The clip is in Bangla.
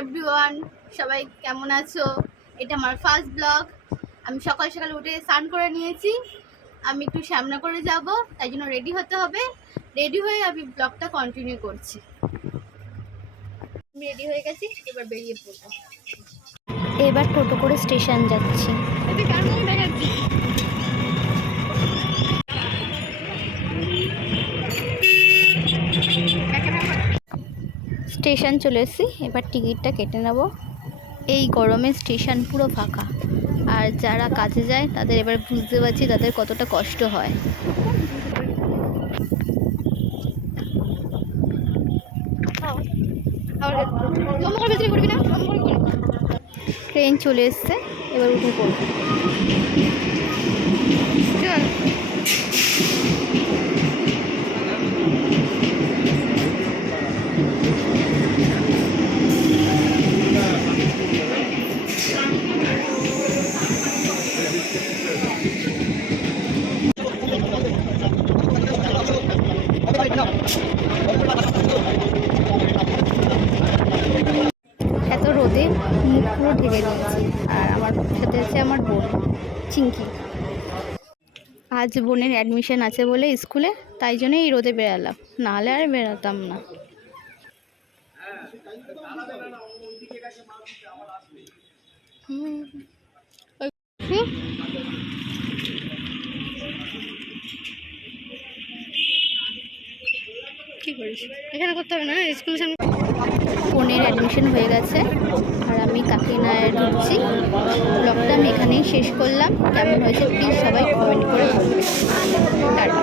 এভরিওয়ান, সবাই কেমন আছো? এটা আমার ফার্স্ট ব্লগ। আমি সকাল সকাল উঠে স্নান করে নিয়েছি। আমি একটু সামনা করে যাব, তাই জন্য রেডি হতে হবে। রেডি হয়ে আমি ব্লগটা কন্টিনিউ করছি। আমি রেডি হয়ে গেছি, এবার বেরিয়ে পড়বো। এবার টোটো করে স্টেশন যাচ্ছি। স্টেশন চলে এসেছি, এবার টিকিটটা কেটে নেব। এই গরমে স্টেশন পুরো ফাঁকা, আর যারা কাজে যায় তাদের এবার বুঝতে পারছি তাদের কতটা কষ্ট হয়। ট্রেন চলে এসছে, এবার উঠে পড়ব। এত রোদে মুখ পুরো ঢেকে নিয়েছি। আর আমার সাথে আছে আমার বোন চিঙ্কি। আজ বোনের অ্যাডমিশন আছে বলে স্কুলে, তাই জন্যই এই রোদে বেরালাম, নাহলে আর বেরাতাম না। কি করিস? এখানে করতে হবে না, স্কুলের সামনে। বোনের অ্যাডমিশন হয়ে গেছে আর আমি কাকিনায় ঢুকছি। ব্লগটা আমি এখানেই শেষ করলাম। কেমন হয়েছে প্লিজ সবাই কমেন্ট করে বলবেন। টাটা।